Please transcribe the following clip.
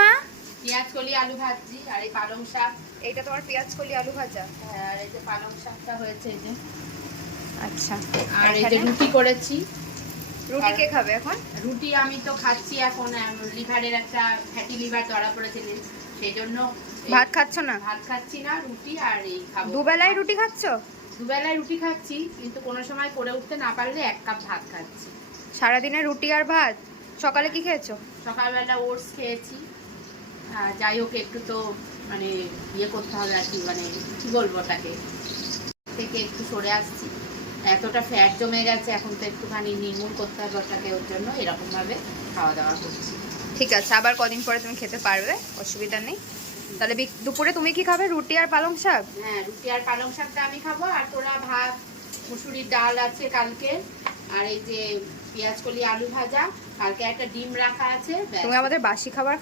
মা পেঁয়াজ কলি আলু ভাজি আর এই পালং শাক। এইটা তোমার পেঁয়াজ কলি আলু ভাজা। হ্যাঁ, আর এই যে পালং শাকটা হয়েছে এই যে। আচ্ছা, আর এই যে রুটি করেছি। রুটি কে খাবে এখন? রুটি আমি তো খাচ্ছি এখন, লিভারের একটা ফ্যাটি লিভার ধরা পড়েছে, সেই জন্য ভাত খাচ্ছ না? ভাত খাচ্ছি না, রুটি আর এই খাবো। দুবেলায় রুটি খাচ্ছ? দুবেলায় রুটি খাচ্ছি, কিন্তু কোনো সময় করে উঠতে না পারলে 1 কাপ ভাত খাচ্ছি। সারাদিনে রুটি আর ভাত? সকালে কি খেয়েছো? সকালবেলা ওটস খেয়েছি। যাই হোক, একটু তো মানে ইয়ে করতে হবে আর কি, মানে কি বলবো, ওটাকে থেকে একটু সরে আসছি। এতটা ফ্যাট জমে গেছে, এখন তো একটুখানি নির্মূল করতে হবে ওটাকে, ওর জন্য এরকমভাবে খাওয়া দাওয়া করছি। ঠিক আছে, আবার কদিন পরে তুমি খেতে পারবে, অসুবিধা নেই। তাহলে দুপুরে তুমি কি খাবে? রুটি আর পালং শাক? হ্যাঁ, রুটি আর পালং শাকটা আমি খাবো, আর তোরা ভাত, মুসুরির ডাল আছে কালকে, আর এই যে পেঁয়াজ কলি আলু ভাজা, কালকে একটা ডিম রাখা আছে। তুমি আমাদের বাসি খাবার